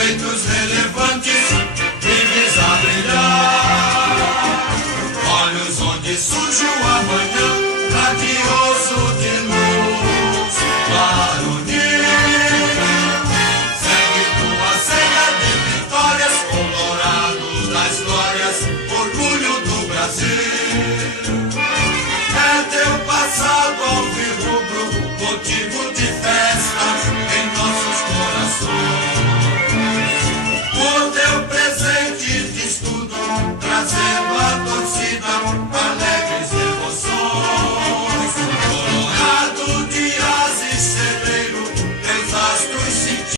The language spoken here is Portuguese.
feitos relevantes, brilhos a brilhar. Olhos onde surge o amanhã, radioso de luz. Varonil, segue tua senha de vitórias, colorado das glórias, orgulho do Brasil. É teu passado alvirrubro, motivo